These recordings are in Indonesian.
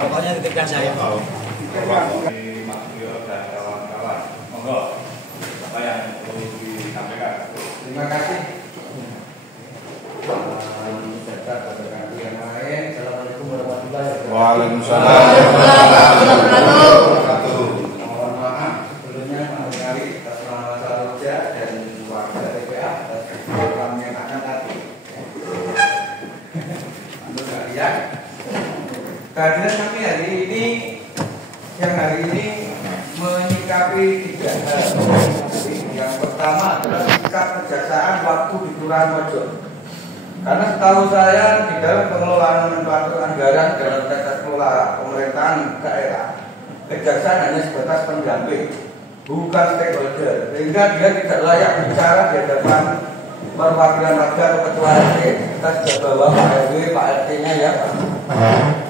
Pokoknya titipkan saya. Mas Dio dan kawan-kawan, monggo apa yang perlu disampaikan? Terima kasih. Yang lain, assalamualaikum warahmatullahi wabarakatuh. Waalaikumsalam. Mohon maaf sebelumnya mengenali atas nama Saroja dan warga TPA atas program yang akan tadi. Anda nggak lihat? Kehadiran kami hari ini menyikapi tiga hal. Yang pertama adalah sikap kejaksaan waktu di Kelurahan Mojo. Karena setahu saya di dalam pengelolaan suatu anggaran dalam tata kelola pemerintahan daerah, kejaksaan hanya sebatas pendamping, bukan stakeholder, sehingga dia tidak layak bicara di hadapan perwakilan warga atau ketua RT. Kita sudah bawa Pak RW, Pak RT-nya ya,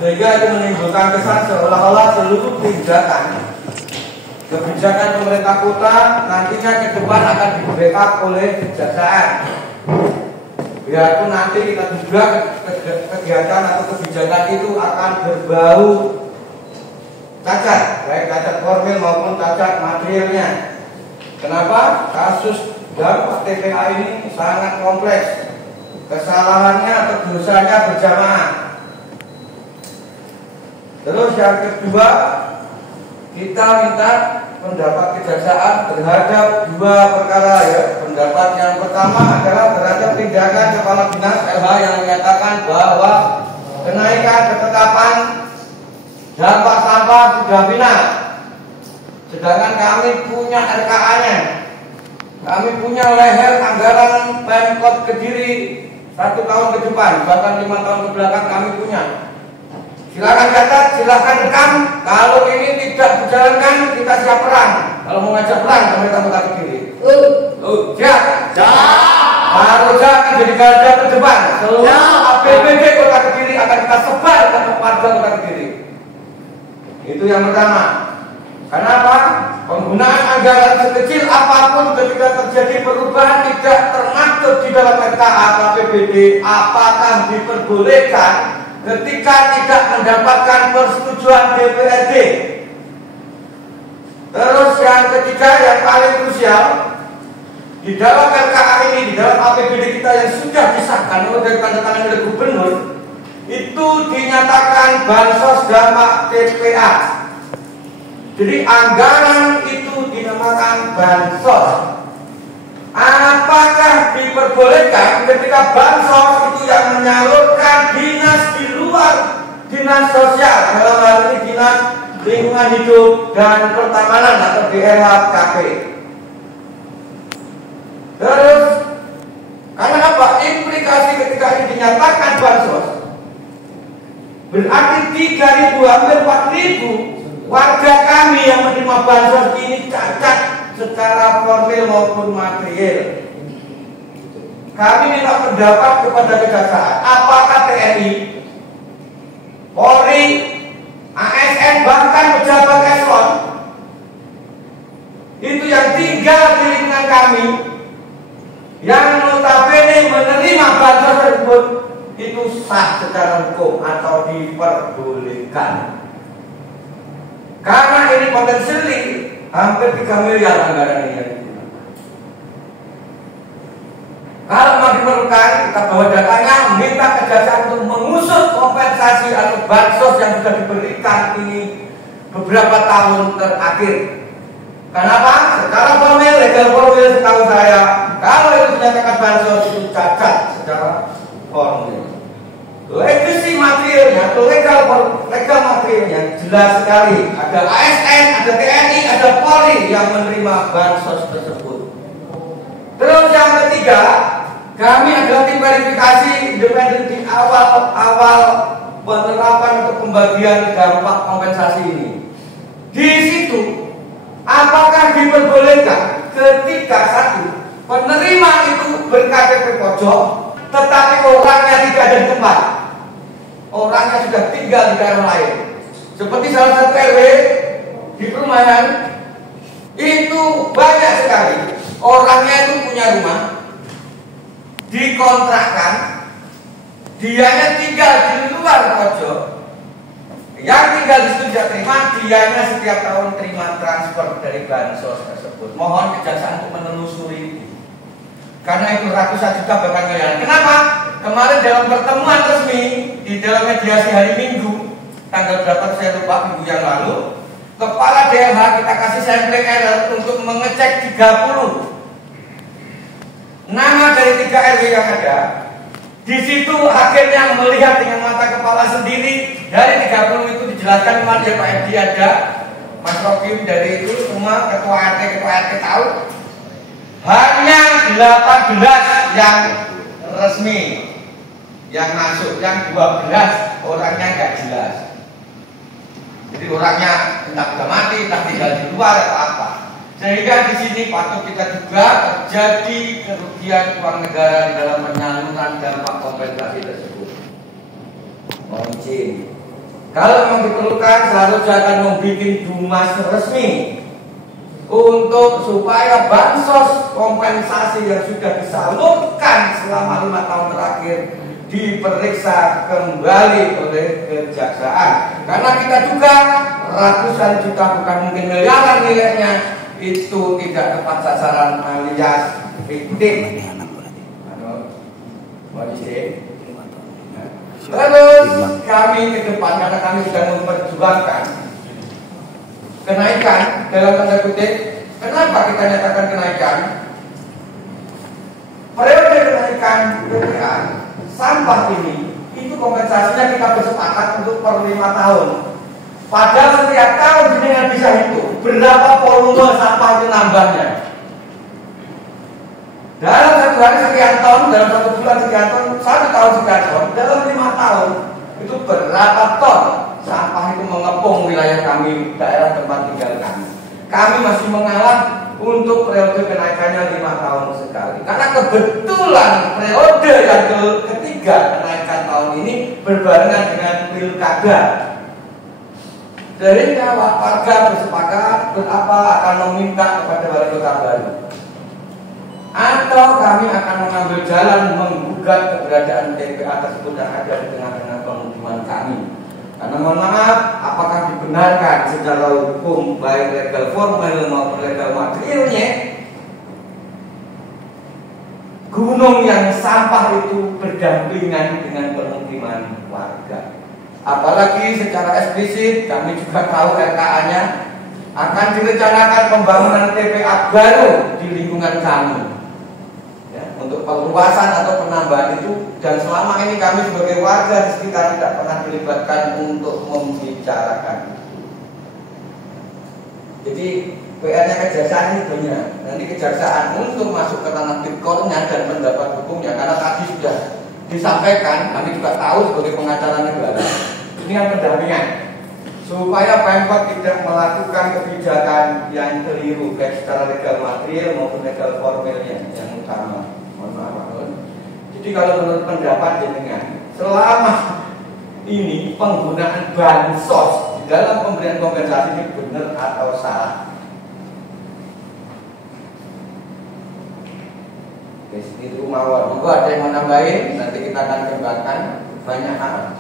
sehingga itu menimbulkan kesan seolah-olah seluruh kebijakan pemerintah kota nantinya ke depan akan di-backup oleh kejaksaan. Biarpun nanti kita juga kegiatan atau kebijakan itu akan berbau cacat, baik cacat formil maupun cacat materialnya. Kenapa? Kasus dampak TPA ini sangat kompleks. Kesalahannya atau dosanya berjamaah. Terus yang kedua, kita minta pendapat kejaksaan terhadap dua perkara ya. Pendapat yang pertama adalah terhadap tindakan Kepala Dinas LH yang menyatakan bahwa kenaikan ketetapan dampak sampah sudah final. Sedangkan kami punya RKA-nya. Kami punya leher anggaran Pemkot Kediri 1 tahun ke depan, bahkan 5 tahun ke belakang kami punya. Silakan catat, silakan rekam. Kalau ini tidak dijalankan, kita siap perang. Kalau mau ngajak perang, pemerintah Kota Kediri. Siap. Saroja akan jadi garda terdepan. Seluruh APBD Kota Kediri akan kita sebar ke warga Kota Kediri. Itu yang pertama. Kenapa? Penggunaan anggaran sekecil apapun ketika terjadi perubahan tidak termaktub di dalam RKA atau APBD, apakah diperbolehkan ketika tidak mendapatkan persetujuan DPRD. Terus yang ketiga yang paling krusial, di dalam RKA ini, di dalam APBD kita yang sudah disahkan oleh ditandatangani oleh gubernur, itu dinyatakan bansos dampak TPA. Jadi anggaran itu dinamakan bansos. Apakah diperbolehkan ketika bansos itu yang menyalurkan dinas di luar dinas sosial, dalam hal ini dinas lingkungan hidup dan pertamanan atau DLHKP? Terus karena apa? Implikasi ketika ini dinyatakan bansos, berarti 3.000 hampir 4.000 warga kami yang menerima bansos ini cacat secara formil maupun material. Kami minta pendapat kepada kejaksaan, apakah TNI, Polri, ASN, bahkan pejabat eselon itu yang tinggal di lingkungan kami, yang notabene menerima bansos tersebut, itu sah secara hukum atau diperbolehkan. Karena ini potensial hampir 3 miliar anggaran ini. Kalau mau diperlukan, kita bawa datanya, minta kejaksaan untuk mengusut kompensasi atau bansos yang sudah diberikan ini beberapa tahun terakhir. Kenapa? Secara formil, legal formil setahu saya, kalau itu dinyatakan bansos itu cacat secara formil. Legacy materialnya atau legal materialnya jelas sekali. Ada ASN, ada TNI, ada Polri yang menerima bansos tersebut. Terus yang ketiga, kami adalah tim verifikasi independen di awal penerapan untuk pembagian dampak kompensasi ini. Di situ, apakah diperbolehkan ketika satu penerima itu berKTP pojok, tetapi orangnya tidak ada di tempat, orangnya sudah tinggal di daerah lain. Seperti salah satu RW di perumahan itu banyak sekali. Orangnya itu punya rumah, dikontrakkan, dianya tinggal di luar pojok, yang tinggal di situ tidak terima, dianya setiap tahun terima transfer dari bansos tersebut. Mohon kejaksaan untuk menelusuri, karena itu ratusan juta bahkan miliaran. Kenapa? Kemarin dalam pertemuan resmi di dalam mediasi hari Minggu, tanggal berapa saya lupa, minggu yang lalu, Kepala DLH kita kasih sampling error untuk mengecek 30 nama dari 3 RW yang ada. Di situ akhirnya melihat dengan mata kepala sendiri, dari 30 itu dijelaskan kemarin ya Pak Edi ada, Mas Rokim dari itu semua ketua RT tahu. Hanya 18 yang resmi yang masuk, yang 12 orangnya nggak jelas. Jadi orangnya entah sudah mati, entah tinggal di luar atau apa. Sehingga di sini patut kita juga terjadi kerugian uang negara di dalam penyaluran dampak kompensasi tersebut. Mohon izin. Kalau memang diperlukan, seharusnya akan membuat dumas resmi untuk supaya bansos kompensasi yang sudah disalurkan selama 5 tahun terakhir diperiksa kembali oleh kejaksaan. Karena kita juga ratusan juta, bukan mungkin miliaran nilainya, itu tidak tepat sasaran alias fiktif. Terus kami ke depan, karena kami sudah memperjuangkan kenaikan dalam tanda kutip. Kenapa kita nyatakan kenaikan? Periode kenaikan BPA sampah ini, itu kompensasinya kita bersepakat untuk per 5 tahun. Padahal setiap tahun dengan bisa hitung berapa volume sampah itu nambahnya. Dalam 1 hari sekian ton, dalam 1 bulan sekian ton, 1 tahun sekian ton, dalam 5 tahun itu berapa ton sampah itu mengepung wilayah kami, daerah tempat tinggal kami. Kami masih mengalah untuk periode kenaikannya 5 tahun sekali. Karena kebetulan periode yang ketiga kenaikan tahun ini berbarengan dengan pilkada. Sehingga warga bersepakat berapa akan meminta kepada wali kota baru, atau kami akan mengambil jalan menggugat keberadaan TPA tersebut yang ada di tengah-tengah pemukiman kami. Karena mohon maaf, apakah dibenarkan secara hukum baik legal formal maupun legal materialnya gunung yang sampah itu berdampingan dengan pemukiman warga? Apalagi secara eksplisit kami juga tahu RKA-nya akan direncanakan pembangunan TPA baru di lingkungan kami ya, untuk perluasan atau penambahan itu. Dan selama ini kami sebagai warga di sekitar tidak pernah dilibatkan untuk membicarakan. Jadi PR-nya kejaksaan ini banyak. Nanti kejaksaan untuk masuk ke tanah bitcoin-nya dan pendapat hukumnya, karena tadi sudah disampaikan, kami juga tahu sebagai pengacara negara, ini kan pendampingan supaya Pemkot tidak melakukan kebijakan yang keliru baik secara legal material maupun legal formalnya yang utama. Mohon maaf. Jadi kalau menurut pendapat jenengan, selama ini penggunaan bansos di dalam pemberian kompensasi ini benar atau salah? Itu mawar. Monggo ada yang mau nambahin, nanti kita akan kembangkan banyak hal.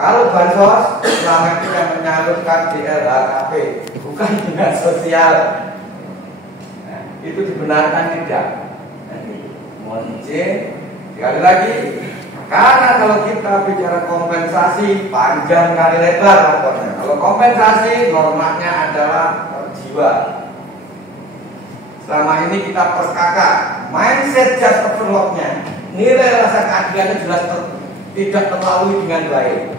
Kalau bansos selama kita menyalurkan di LHKP, bukan dinas sosial, nah, itu dibenarkan tidak? Mohon izin sekali lagi, karena kalau kita bicara kompensasi panjang kali lebar lapornya. Kalau kompensasi normanya adalah per jiwa. Selama ini kita per kakak, mindset just overload-nya, nilai rasa keadilannya jelas tidak terlalui dengan baik.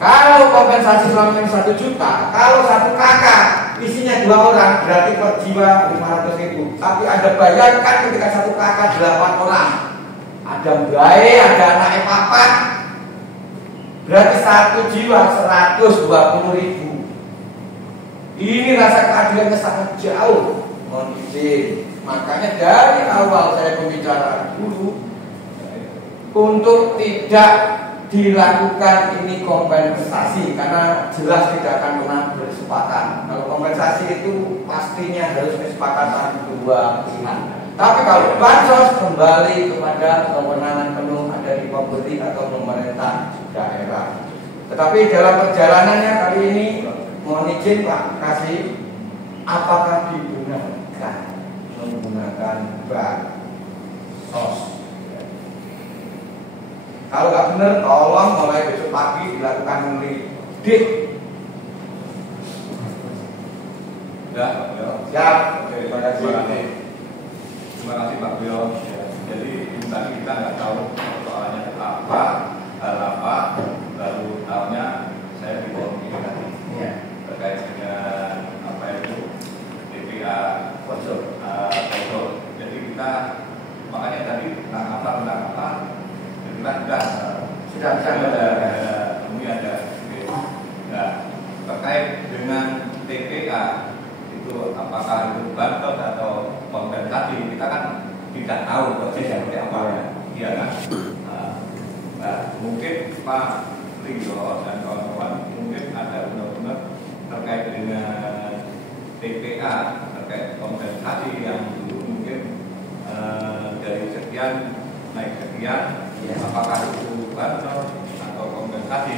Kalau kompensasi selama ini 1 juta, kalau 1 kakak isinya 2 orang, berarti per jiwa 500.000. Tapi ada bayangkan ketika 1 kakak 8 orang, ada bayi, ada anaknya papat, berarti 1 jiwa 120.000. Ini rasa keadilannya sangat jauh. Mohon izin. Makanya dari awal saya pembicaraan dulu untuk tidak dilakukan ini kompensasi, karena jelas tidak akan pernah bersepakat. Kalau kompensasi itu pastinya harus kesepakatan kedua pihak. Tapi kalau bansos kembali kepada kewenangan penuh ada di pemberi atau pemerintah daerah. Tetapi dalam perjalanannya kali ini mohon izin Pak Kasih, apakah digunakan menggunakan bansos? Kalau nggak benar, tolong mulai besok pagi dilakukan lidik. Ya, Siap. terima kasih Pak Bio. Jadi tadi kita nggak tahu soalnya apa, hal apa, baru tahunya saya di forum ini tadi terkait dengan apa itu DPA Konsol. Jadi kita makanya tadi tentang apa, kita sudah ada temui ada. Nah, terkait dengan TPA itu apakah itu bansos atau kompensasi, kita kan tidak tahu persis seperti apa ya, iya kan? Nah, mungkin Pak Rio dan kawan-kawan mungkin ada benar-benar terkait dengan TPA, terkait kompensasi yang dulu mungkin dari sekian naik sekian, apakah itu bansos atau kompensasi,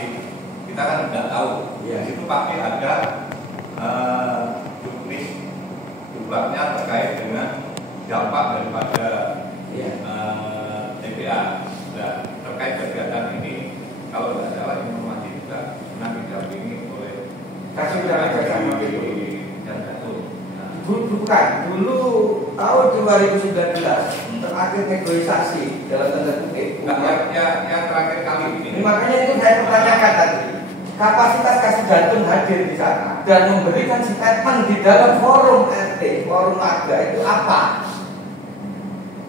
kita kan tidak tahu. Itu pasti ada jumlahnya terkait dengan dampak daripada TPA. Nah, terkait kegiatan ini, kalau tidak salah informasi juga pernah didampingi oleh Kasih Jakarta dan Datuk. Bukan, dulu tahun 2019 terakhir negosiasi dalam tanda kutip. Yang terakhir kali ini. Makanya itu saya pertanyakan tadi. Kapasitas Kasih Jantung hadir di sana dan memberikan statement di dalam forum RT, forum warga itu apa?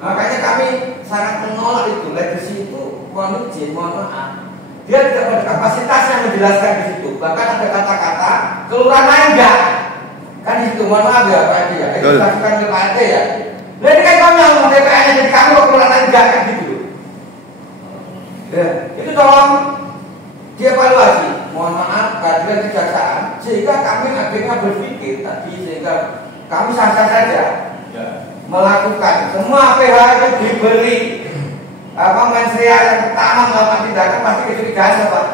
Makanya kami sangat menolak itu. Legacy itu, mohon izin, mohon maaf, dia tidak ada kapasitasnya menjelaskan di situ. Bahkan ada kata-kata kelurahan lain enggak. Kan di situ, mohon maaf ya Pak Edi ya. Itu dilakukan oleh Pak Edi ya. Nah ini kan kami ngomong DPR-nya jadi kami kok kelurahan lain enggak kan gitu. Ya, itu tolong dievaluasi. Mohon maaf kehadiran kejaksaan sehingga kami akhirnya berpikir tadi, sehingga kami sah-sah saja melakukan semua PH itu diberi mensreal yang pertama melakukan tindakan pasti kecurigaan Pak.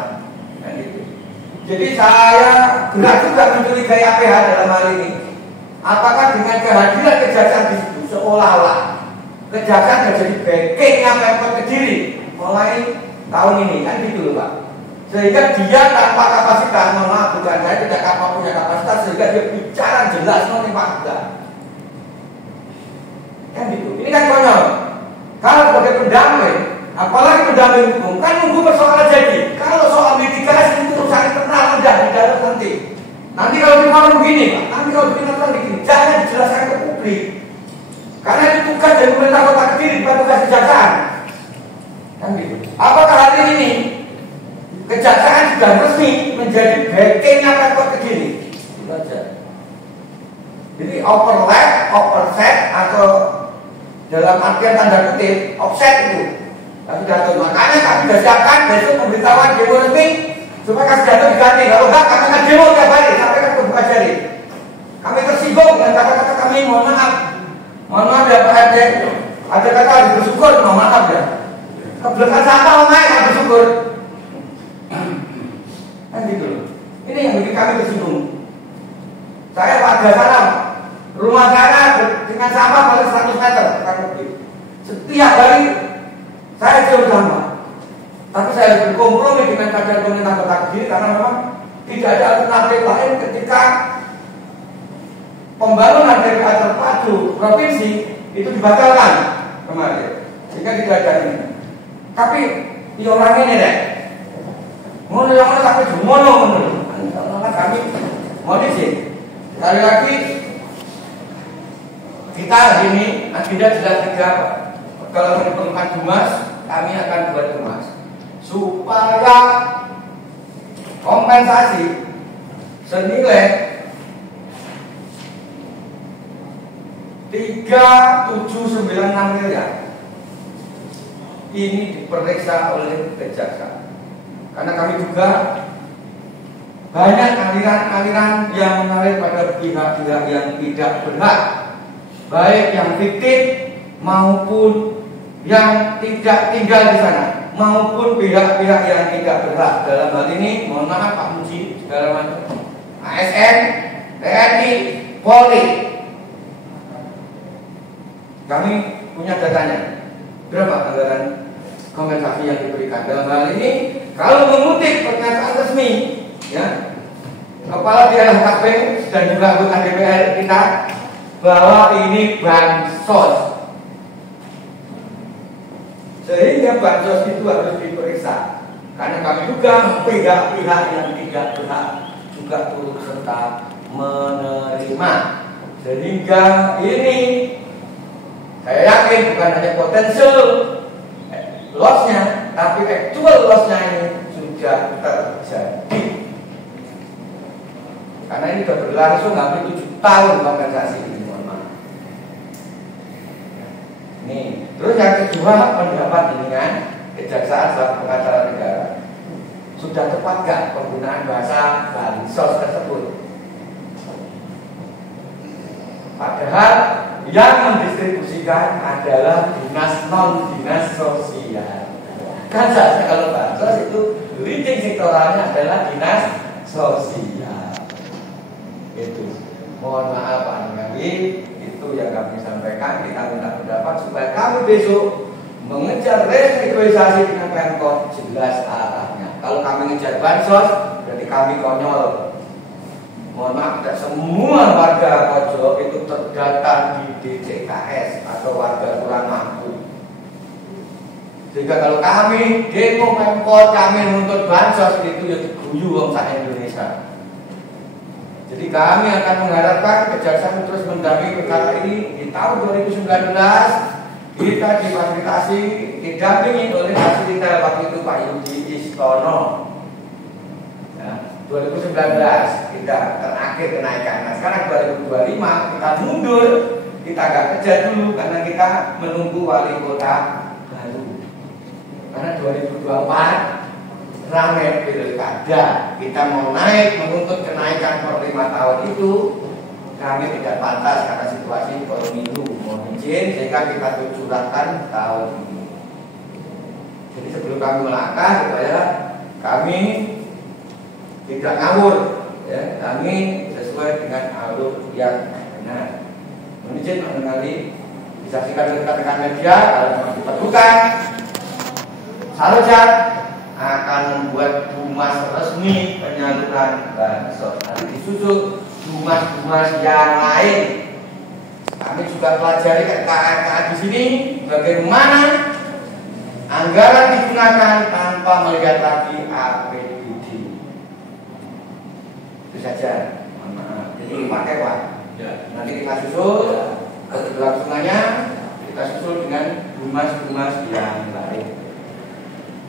Jadi saya berat juga mencurigai APH dalam hal ini. Apakah dengan kehadiran kejaksaan di situ seolah-olah kejaksaan sudah jadi backingnya Pemkot Kediri mulai tahun ini kan gitu loh Pak. Sehingga dia tanpa kapasitas, mohon maaf bukan saya tidak punya kapasitas, sehingga dia bicara jelas mengenai fakta. Kan gitu. Ini kan konyol. Kalau sebagai pendamping, apalagi pendamping hukum, kan nunggu persoalan jadi. Kalau soal mitigasi itu urusan internal udah di dalam nanti. Nanti kalau di forum begini, Pak, nanti kalau bikin apa begini, jangan dijelaskan ke publik. Karena itu tugas dari pemerintah Kota Kediri, bukan tugas kejaksaan. Kan gitu. Apakah hari ini kejaksaan sudah resmi menjadi backingnya Pemkot Kediri? Itu aja. Jadi overlap, overset atau dalam artian tanda kutip offset itu. Tapi jatuh, makanya kami sudah siapkan besok pemberitahuan demo resmi supaya Kasih Jantung diganti. Kalau enggak kami akan demo tiap hari sampai kan buka jari. Kami tersinggung dengan kata-kata kami, mohon maaf ya Pak RT. Ada kata harus bersyukur, mohon maaf ya. Kebelakang sampah naik harus bersyukur. Kan gitu loh. Ini yang bikin kami tersinggung. Saya warga sana, rumah sana dengan sampah paling 100 meter kan lebih. Setiap hari saya jauh sama. Tapi saya harus berkompromi dengan kajian pemerintah Kota Kediri karena memang tidak ada alternatif lain ketika pembangunan DPA terpadu provinsi itu dibatalkan kemarin, sehingga tidak ada ini. Tapi di orang ini deh, mau yang mana tapi jumono menurut kami mau izin. Sekali lagi kita hari ini agenda jelas tiga. Kalau diperlukan Dumas, kami akan buat Dumas supaya kompensasi senilai 3,796 miliar ini diperiksa oleh kejaksaan. Karena kami juga banyak aliran-aliran yang mengalir pada pihak-pihak yang tidak berhak, baik yang fiktif maupun yang tidak tinggal di sana, maupun pihak-pihak yang tidak berhak. Dalam hal ini, mohon maaf Pak Muji, segala macam, ASN, TNI, Polri. Kami punya datanya. Berapa anggaran kompensasi yang diberikan? Dalam hal ini, kalau mengutip pernyataan resmi, ya, Kepala DLHKP dan juga anggota DPR kita, bahwa ini bansos. Sehingga bansos itu harus diperiksa. Karena kami juga pihak-pihak yang tidak berhak juga turut serta menerima. Sehingga ini saya yakin bukan hanya potensial loss-nya, tapi actual loss-nya ini sudah terjadi. Karena ini sudah berlangsung hampir 7 tahun kompensasi ini, mohon maaf. Nih, terus yang kedua, pendapat ini kan Kejaksaan selaku pengacara negara, sudah tepat gak penggunaan bahasa bansos tersebut? Padahal yang mendistribusikan adalah dinas non-dinas sosial. Kan seharusnya kalau bansos itu leading sektoralnya adalah dinas sosial. Itu, mohon maaf Pak Ngawi, itu yang kami sampaikan. Kita minta pendapat supaya kami besok mengejar restrukturisasi dengan Pemkot jelas arahnya. Kalau kami ngejar bansos, berarti kami konyol. Mohon maaf, tidak semua warga Kojo itu terdata di DCKS atau warga kurang mampu. Sehingga kalau kami demo Pemkot, kami menuntut bansos, itu ya diguyu wong sak Indonesia. Jadi kami akan mengharapkan Kejaksaan terus mendampingi perkara ini. Di tahun 2019 kita difasilitasi, didampingi oleh fasilitator waktu itu Pak Yudi Istono. Ya, 2019 kita terakhir kenaikan. Nah sekarang 2025 kita mundur, kita agak kejar dulu karena kita menunggu wali kota baru. Karena 2024 ramai pilkada, kita mau naik menuntut kenaikan per 5 tahun itu kami tidak pantas karena situasi pemilu mohon izin, sehingga kita curahkan tahun ini. Jadi sebelum kami melangkah supaya kami tidak ngawur, ya, kami sesuai dengan alur yang benar. Mohon izin mengenali disaksikan oleh rekan-rekan media kalau diperlukan. Sarojat akan membuat humas resmi penyaluran bansos. Nanti disusul humas-humas yang lain. Kami juga pelajari KKN di sini bagaimana anggaran digunakan tanpa melihat lagi APBD. Itu saja. Mohon maaf. Jadi pakai Pak. Ya. Nanti kita susul keberlangsungannya, kita susul dengan humas-humas yang lain.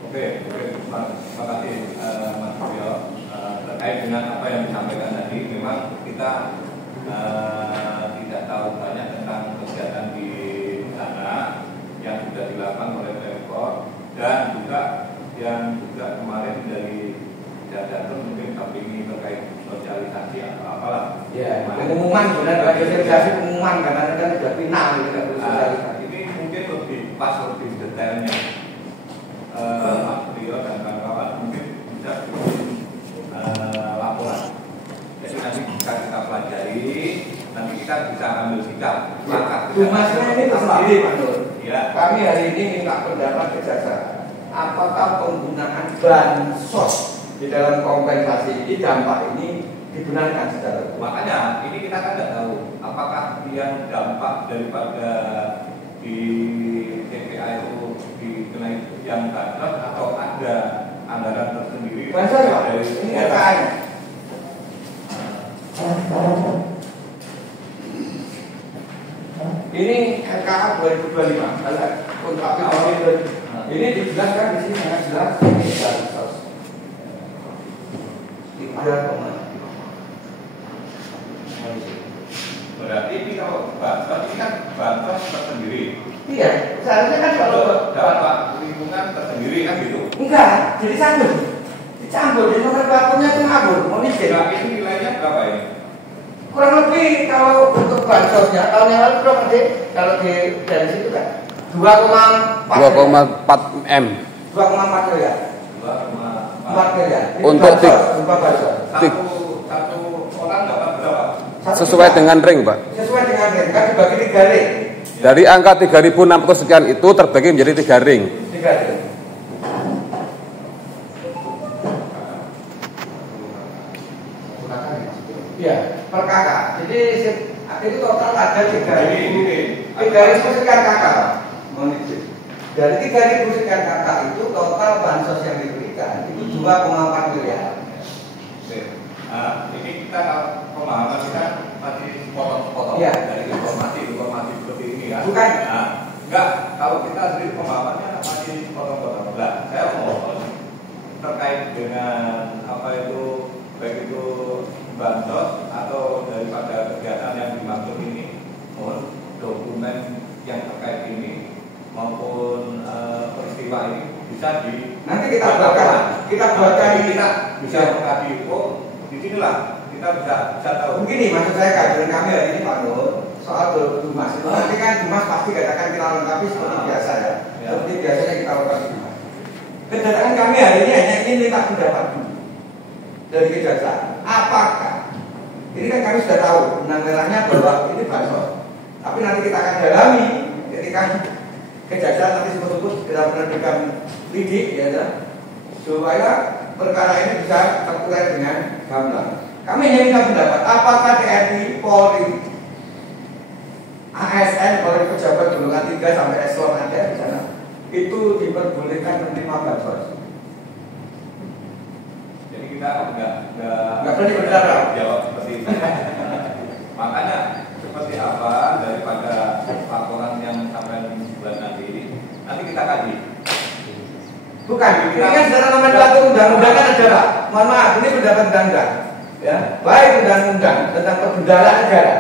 Oke, terima kasih Mas Suryo. Terkait dengan apa yang disampaikan tadi, memang kita tidak tahu banyak tentang kegiatan di sana yang sudah dilakukan oleh Pemkot dan juga yang juga kemarin dari Jatun mungkin kami terkait sosialisasi atau apalah. Ya, pengumuman benar sosialisasi pengumuman karena kan sudah final gitu sosialisasi. Ini mungkin lebih pas, lebih detailnya. Mas Rio dan kawan-kawan mungkin bisa laporan. Jadi nanti bisa kita pelajari, nanti kita bisa ambil sikap. Humasnya ini tersendiri Pak Nur. Ya. Kami hari ini minta pendapat Kejaksaan. Apakah penggunaan bansos di dalam kompensasi ini dampak ini dibenarkan secara hukum? Makanya ini kita kan tidak tahu apakah yang dampak daripada di TPA itu dikenai yang bansos atau ada anggaran tersendiri. Bansos dari ini KKN. Ini RKA 2025. Kontrak ini dijelaskan di sini sangat jelas ini bansos. Berarti ini kalau bansos ini kan bansos tersendiri. Iya, seharusnya kan kalau dampak lingkungan tersendiri kan gitu. Enggak, jadi dicampur, jadi nomenklaturnya itu ngabur. Mohon izin. Nah, ini nilainya berapa ini? kurang lebih kalau untuk bansosnya tahun yang lalu berapa deh? Kalau dari situ kan 2,4 M. 2,4 miliar. 4 miliar. Untuk bansos. Satu orang dapat berapa? Sesuai dengan ring, Pak. Sesuai dengan ring, kan dibagi 3 ring. Dari angka 3.600 sekian itu terbagi menjadi 3 ring. 3 ring. Iya, per kakak. Jadi itu total ada 3.000 sekian kakak. Dari 3.000 sekian kakak itu total bansos yang diberikan itu 2,4 miliar. Ini kita pemahaman kita masih potong-potong dari informasi seperti ini ya. Bukan? Enggak. Kalau kita sendiri pemahamannya masih potong-potong. Nah, saya mau terkait dengan apa itu baik itu bansos atau daripada kegiatan yang dimaksud ini, mohon dokumen yang terkait ini maupun peristiwa ini bisa nanti kita buatkan. Kita bisa mengkaji. Di sinilah kita bisa tahu. Begini maksud saya kajian kami hari ini Pak Nur soal Dumas. Nanti kan Dumas pasti katakan kita lengkapi seperti biasa ya. Seperti biasanya kita lengkapi Dumas. Kedatangan kami hari ini hanya ingin minta pendapat dulu dari kejaksaan. Apakah ini kan kami sudah tahu benang merahnya bahwa ini bansos. Tapi nanti kita akan dalami ketika kejaksaan nanti sebut-sebut dalam penerbitan lidik ya, supaya perkara ini bisa terurai dengan gamblang. Kami hanya minta pendapat, apakah TNI, Polri, ASN, Polri pejabat golongan 3 sampai eselon ada di sana, itu diperbolehkan menerima bansos. Jadi kita nggak berani berdarah jawab seperti itu. Makanya seperti apa daripada laporan yang sampai bulan nanti kita kaji. Bukan, ini kan secara nomenklatur undang-undang kan ada Pak. Mohon maaf, ini pendapat undang-undang. Ya, baik undang-undang tentang perbendaharaan negara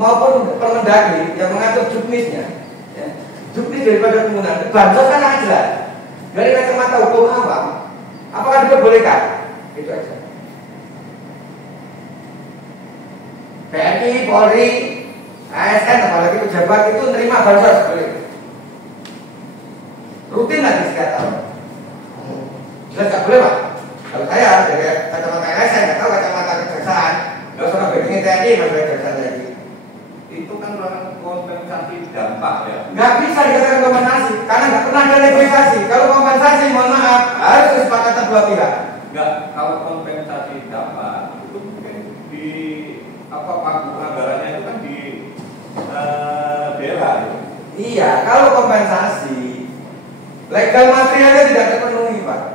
maupun Permendagri yang mengatur juknisnya. Ya. Juknis daripada penggunaan bansos kan sangat jelas. Dari kacamata hukum awam, apakah diperbolehkan? Itu aja. TNI, Polri, ASN, apalagi pejabat itu menerima bansos boleh. Rutin lagi setiap tahun. Jelas nggak boleh Pak. Kalau saya dari kacamata ASN, nggak tahu kacamata kejaksaan. Nggak usah bandingin TNI sama kejaksaan lagi. Itu kan kompensasi dampak ya. Nggak bisa dikatakan kompensasi karena nggak pernah ada negosiasi. Kalau kompensasi, mohon maaf, harus kesepakatan dua pihak. Nggak, kalau kompensasi dampak itu mungkin di pagu anggarannya itu kan di daerah. Iya, kalau kompensasi legal materialnya tidak terpenuhi Pak.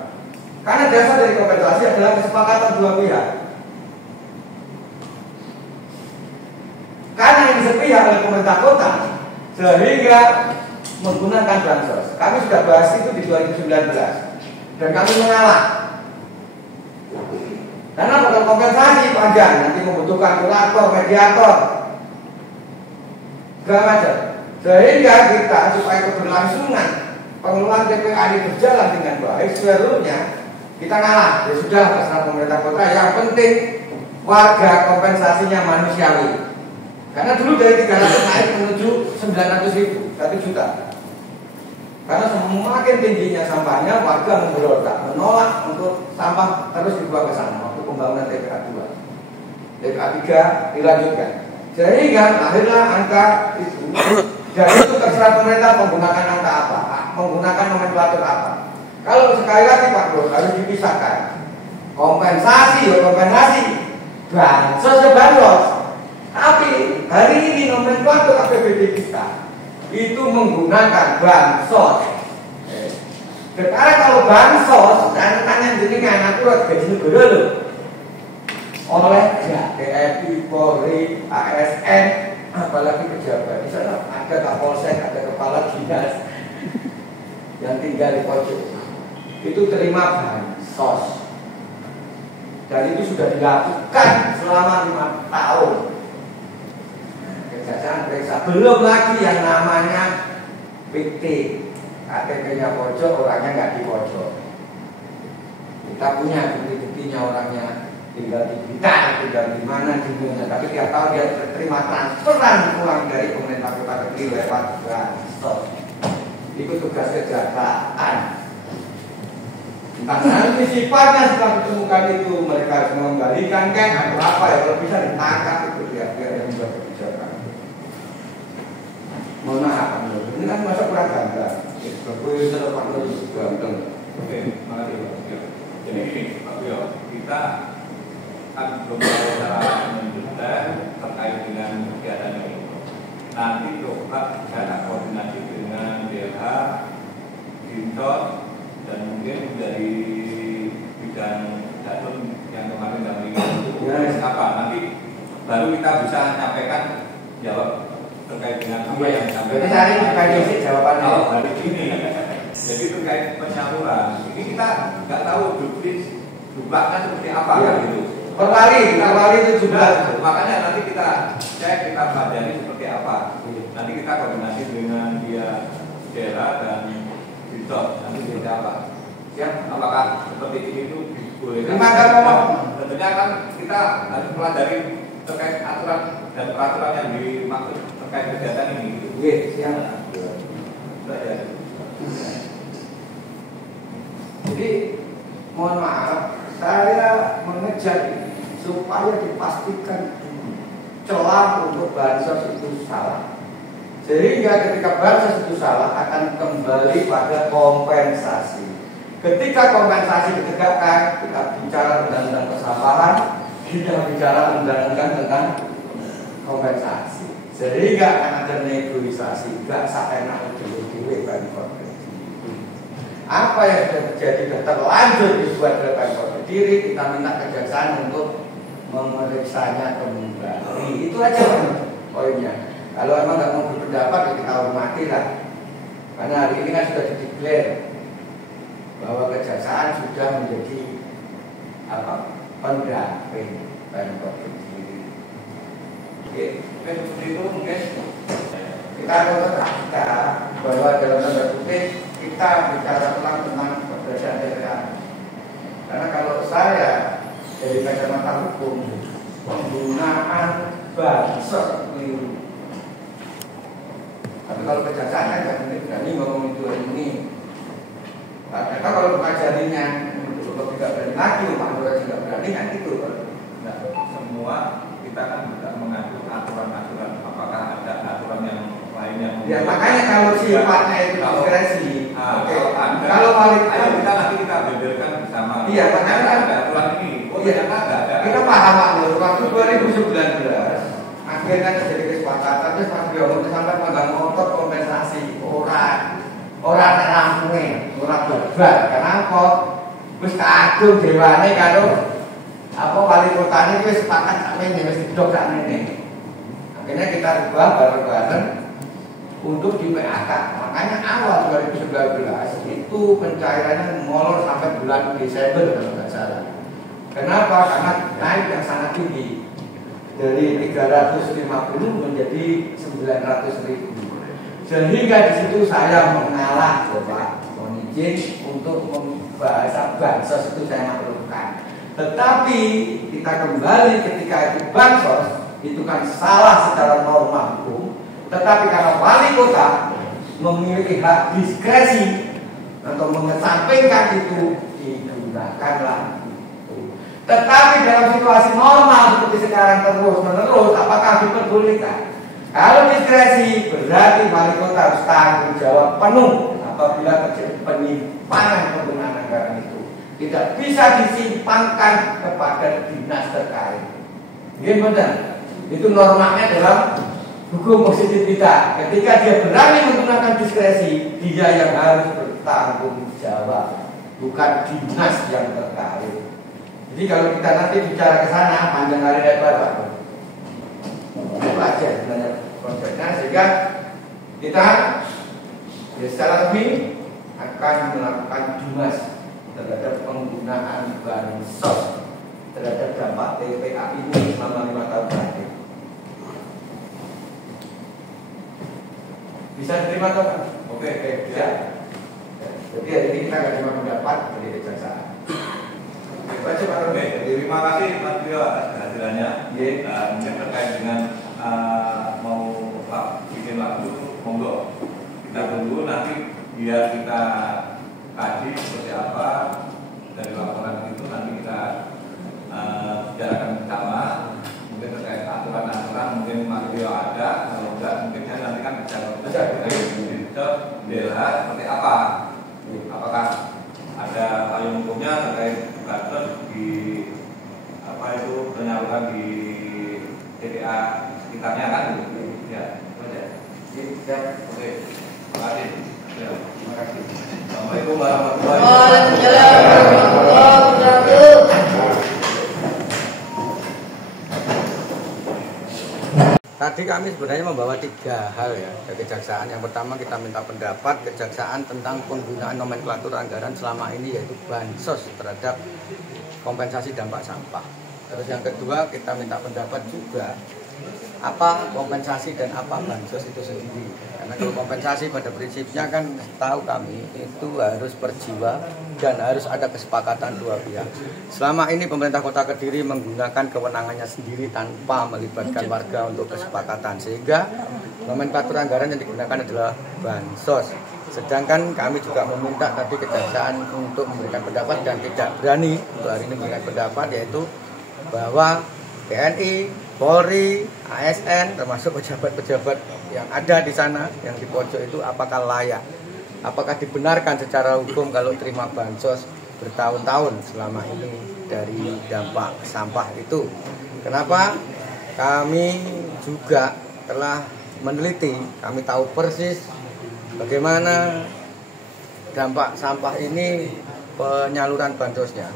Karena dasar dari kompensasi adalah kesepakatan dua pihak. Karena yang sepihak oleh pemerintah kota sehingga menggunakan bansos. Kami sudah bahas itu di 2019 dan kami mengalah. Karena kalau kompensasi panjang nanti membutuhkan kurator, mediator, segala macam. Sehingga kita supaya keberlangsungan pengelolaan TPA ini berjalan dengan baik, seluruhnya kita ngalah. Ya sudah, terserah pemerintah kota. Yang penting warga kompensasinya manusiawi. Karena dulu dari 300 naik menuju 900.000, 1 juta. Karena semakin tingginya sampahnya, warga memberontak, menolak untuk sampah terus dibuang ke sana. Waktu pembangunan TPA 2, TPA 3 dilanjutkan. Sehingga lahirlah angka itu. Dan itu terserah pemerintah menggunakan angka apa, menggunakan nomenklatur apa. Kalau sekali lagi Pak Bro harus dipisahkan. Kompensasi ya kompensasi, bansos ya bansos. Tapi hari ini nomenklatur APBD kita itu menggunakan bansos. Sekarang kalau bansos, tanya jenengan akurat gaji negara loh. Oleh TNI, Polri, ASN, apalagi pejabat di sana ada kapolsek, ada kepala dinas yang tinggal di pojok itu terima bansos dan itu sudah dilakukan selama 5 tahun. Kejaksaan periksa, belum lagi yang namanya fiktif, KTP-nya pojok, orangnya nggak di pojok. Kita punya bukti-buktinya orangnya tinggal di Blitar, tinggal di mana di dunia, tapi tiap tahun dia terima transferan uang dari pemerintah Kota Kediri lewat bansos. Itu tugas kejaksaan. Entah nanti sifatnya setelah ditemukan itu mereka harus mengembalikan atau apa ya, kalau bisa ditangkap itu dia yang membuat kebijakan. Mohon maaf, ini kan masa kurang ganteng. Berkuih terlepas lebih ganteng. Oke, makasih Pak. Jadi Pak Bio, kita kan belum tahu cara menunjukkan terkait dengan kegiatan ini. Nanti coba ada koordinasi dengan DLH, Dinsos, dan mungkin dari bidang Datun yang kemarin kami itu apa nanti baru kita bisa menyampaikan jawab terkait dengan apa yang disampaikan. Jadi hari ini jawabannya. Oh, hari ini. Jadi terkait penyaluran ini kita nggak tahu jumlahnya seperti apa ya. Gitu. Per kali itu jumlah. Makanya nanti kita cek, kita pelajari seperti apa. Nanti kita koordinasi dengan dia daerah dan Dinsos nanti seperti apa. Siap? Apakah seperti ini itu dibolehkan? Tentunya kan kita harus pelajari terkait aturan dan peraturan yang dimaksud terkait kegiatan ini. Oke, siap. Jadi mohon maaf, saya mengejar supaya dipastikan celah untuk bansos itu salah. Sehingga ketika bansos itu salah akan kembali pada kompensasi. Ketika kompensasi ditegakkan, kita bicara undang-undang persampahan, kita bicara undang-undang tentang kompensasi. Sehingga akan ada negosiasi, gak seenak dulu Pemkot Kediri. Apa yang sudah terjadi sudah terlanjur dibuat oleh Pemkot Kediri, kita minta kejaksaan untuk memeriksanya kembali. Itu aja poinnya. Kalau emang nggak mau berpendapat, ya kita hormati lah. Karena hari ini kan sudah dideklar bahwa kejaksaan sudah menjadi pendamping Pemkot Kediri. Oke, seperti itu mungkin kita bahwa dalam tanda kutip kita bicara tentang keberadaan TPA. Karena kalau saya dari kacamata hukum, penggunaan bansos keliru. Tapi kalau kejaksaan kan nggak berani ngomong itu hari ini. Karena kalau pengajarinya untuk tidak berani lagi, Pak Lurah tidak berani kan itu. Nah, semua kita kan tidak mengatur aturan-aturan. Apakah ada aturan yang lain yang? Ya makanya kalau sifatnya itu diskresi. Kalau ayo kita nanti kita beberkan bersama. Iya, makanya ada aturan ini. Oh iya, ada. Kita paham Pak Lurah. Waktu 2019 akhirnya terjadi kesepakatan terus Mas Biomo sampai pegang motor kompensasi orang ramai orang beban. Kenapa? Wis kagum dewane karo wali kotane wis sepakat sakmene wis didok sakmene. Akhirnya kita ubah bareng-bareng untuk di PHK. Makanya awal 2019 itu pencairannya molor sampai bulan Desember kalau nggak salah. Kenapa? Karena naik yang sangat tinggi. Dari 350 menjadi 900.000. Sehingga di situ saya mengalah, Bapak, mohon izin untuk membahas bansos itu saya maklumkan. Tetapi kita kembali ketika itu bansos itu kan salah secara norma hukum. Tetapi karena wali kota memiliki hak diskresi atau mengesampingkan itu, digunakanlah. Tetapi dalam situasi normal seperti sekarang terus-menerus, apakah diperbolehkan? Kalau diskresi berarti wali kota harus tanggung jawab penuh apabila terjadi penyimpangan penggunaan anggaran itu. Tidak bisa disimpangkan kepada dinas terkait. Gimana? Itu normanya dalam hukum positif kita. Ketika dia berani menggunakan diskresi, dia yang harus bertanggung jawab, bukan dinas yang terkait. Jadi kalau kita nanti bicara ke sana panjang hari lebar Pak. Itu aja sebenarnya konsepnya, sehingga kita ya secara resmi akan melakukan dumas terhadap penggunaan bansos terhadap dampak TPA ini selama 5 tahun terakhir. Bisa diterima toh Pak? Oke, bisa. Jadi hari ini kita akan terima pendapat dari kejaksaan. Oke, terima kasih Mas Tio atas kehadirannya. Mungkin terkait dengan mau bikin lagu, monggo kita tunggu nanti biar kita kaji seperti apa dari laporan itu, nanti kita bicarakan bersama. Mungkin terkait aturan-aturan mungkin Mas Tio ada, kalau enggak mungkin saya nanti kan bisa dilihat seperti apa, apakah ada payung hukumnya terkait bansos di apa itu penyaluran di TPA sekitarnya kan? Ya, itu aja. Oke, terima kasih. Ya, terima kasih. Assalamualaikum warahmatullahi wabarakatuh. Tadi kami sebenarnya membawa 3 hal ya dari kejaksaan. Yang pertama kita minta pendapat kejaksaan tentang penggunaan nomenklatur anggaran selama ini, yaitu bansos terhadap kompensasi dampak sampah. Terus yang kedua kita minta pendapat juga apa kompensasi dan apa bansos itu sendiri. Karena kalau kompensasi pada prinsipnya kan tahu kami itu harus per jiwa dan harus ada kesepakatan dua pihak. Selama ini pemerintah Kota Kediri menggunakan kewenangannya sendiri tanpa melibatkan warga untuk kesepakatan, sehingga nomenklatur anggaran yang digunakan adalah bansos. Sedangkan kami juga meminta tadi kejaksaan untuk memberikan pendapat dan tidak berani untuk hari ini memberikan pendapat, yaitu bahwa TNI, Polri, ASN, termasuk pejabat-pejabat yang ada di sana, yang di pojok itu apakah layak, apakah dibenarkan secara hukum kalau terima bansos bertahun-tahun selama ini dari dampak sampah itu. Kenapa? Kami juga telah meneliti, kami tahu persis bagaimana dampak sampah ini penyaluran bansosnya.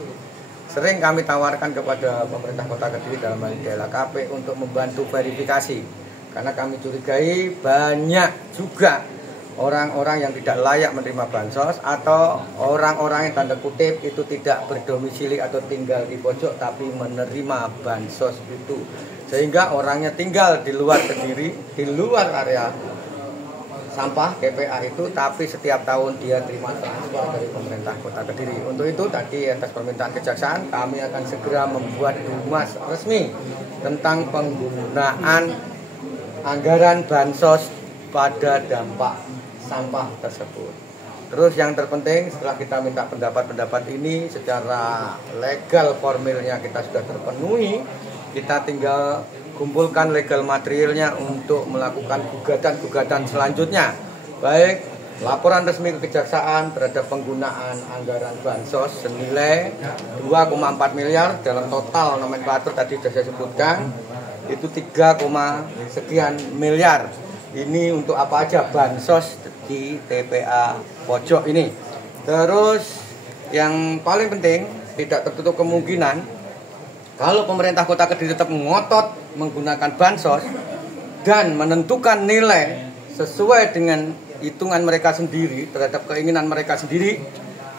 Sering kami tawarkan kepada pemerintah Kota Kediri dalam hal DLKP untuk membantu verifikasi, karena kami curigai banyak juga orang-orang yang tidak layak menerima bansos atau orang-orang yang tanda kutip itu tidak berdomisili atau tinggal di pojok tapi menerima bansos itu, sehingga orangnya tinggal di luar Kediri, di luar area sampah KPA itu, tapi setiap tahun dia terima transfer dari pemerintah Kota Kediri. Untuk itu tadi atas permintaan kejaksaan kami akan segera membuat humas resmi tentang penggunaan anggaran bansos pada dampak sampah tersebut. Terus yang terpenting setelah kita minta pendapat-pendapat ini secara legal formilnya kita sudah terpenuhi, kita tinggal kumpulkan legal materialnya untuk melakukan gugatan-gugatan selanjutnya, baik laporan resmi ke kejaksaan terhadap penggunaan anggaran bansos senilai 2,4 miliar dalam total nomenklatur tadi sudah saya sebutkan itu 3, sekian miliar. Ini untuk apa aja bansos di TPA pojok ini. Terus yang paling penting tidak tertutup kemungkinan kalau pemerintah Kota Kediri tetap ngotot menggunakan bansos dan menentukan nilai sesuai dengan hitungan mereka sendiri terhadap keinginan mereka sendiri,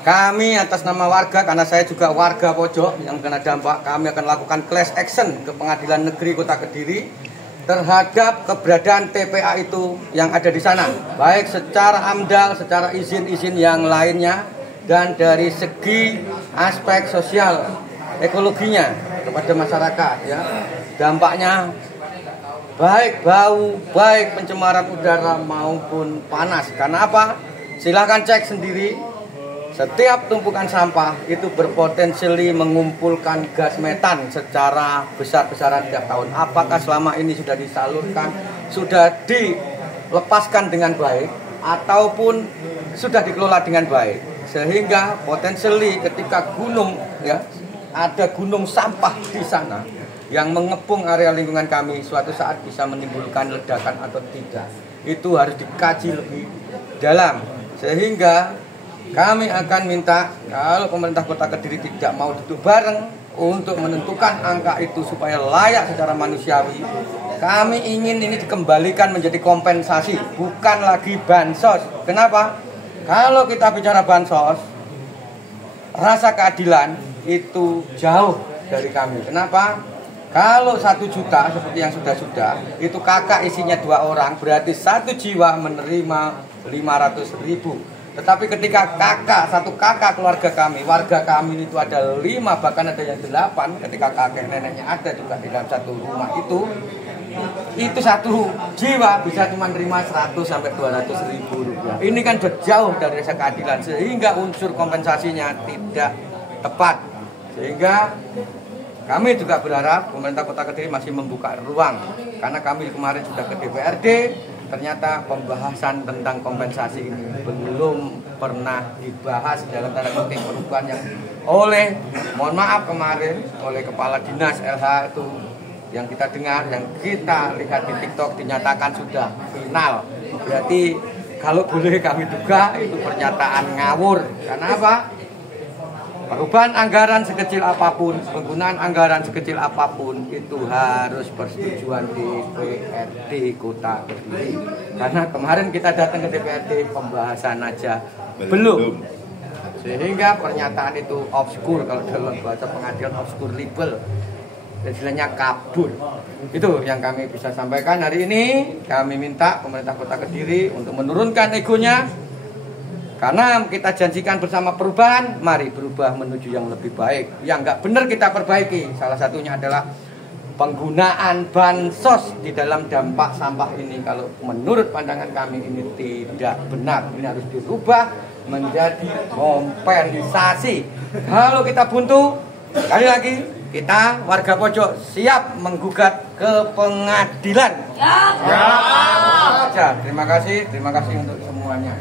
kami atas nama warga, karena saya juga warga pojok yang kena dampak, kami akan lakukan class action ke Pengadilan Negeri Kota Kediri terhadap keberadaan TPA itu yang ada di sana, baik secara AMDAL, secara izin-izin yang lainnya, dan dari segi aspek sosial ekologinya kepada masyarakat ya. Dampaknya baik bau, baik pencemaran udara maupun panas. Karena apa? Silahkan cek sendiri. Setiap tumpukan sampah itu berpotensi mengumpulkan gas metan secara besar-besaran tiap tahun. Apakah selama ini sudah disalurkan, sudah dilepaskan dengan baik, ataupun sudah dikelola dengan baik, sehingga potensi ketika gunung ya, ada gunung sampah di sana yang mengepung area lingkungan kami suatu saat bisa menimbulkan ledakan atau tidak. Itu harus dikaji lebih dalam, sehingga kami akan minta kalau pemerintah Kota Kediri tidak mau duduk bareng untuk menentukan angka itu supaya layak secara manusiawi, kami ingin ini dikembalikan menjadi kompensasi, bukan lagi bansos. Kenapa? Kalau kita bicara bansos, rasa keadilan itu jauh dari kami. Kenapa? Kalau 1 juta seperti yang sudah itu kakak isinya 2 orang, berarti 1 jiwa menerima 500.000. Tetapi ketika satu kakak keluarga kami, warga kami itu ada 5, bahkan ada yang 8, ketika kakek neneknya ada juga di dalam satu rumah itu satu jiwa bisa cuma terima 100 sampai 200 ribu rupiah. Ini kan jauh dari rasa keadilan, sehingga unsur kompensasinya tidak tepat. Sehingga kami juga berharap pemerintah Kota Kediri masih membuka ruang, karena kami kemarin sudah ke DPRD. Ternyata pembahasan tentang kompensasi ini belum pernah dibahas dalam tanda kutip perubahan yang mohon maaf kemarin oleh Kepala Dinas LH itu yang kita dengar, yang kita lihat di TikTok dinyatakan sudah final. Berarti kalau boleh kami duga itu pernyataan ngawur. Karena apa? Perubahan anggaran sekecil apapun, penggunaan anggaran sekecil apapun itu harus persetujuan DPRD Kota Kediri. Karena kemarin kita datang ke DPRD pembahasan aja belum. Sehingga pernyataan itu obskur, kalau dalam bahasa pengadilan obskur libel. Istilahnya kabur. Itu yang kami bisa sampaikan hari ini. Kami minta pemerintah Kota Kediri untuk menurunkan egonya. Karena kita janjikan bersama perubahan, mari berubah menuju yang lebih baik. Yang nggak benar kita perbaiki. Salah satunya adalah penggunaan bansos di dalam dampak sampah ini. Kalau menurut pandangan kami ini tidak benar. Ini harus dirubah menjadi kompensasi. Kalau kita buntu, sekali lagi kita warga pojok siap menggugat ke pengadilan. Ya. Terima kasih untuk semuanya.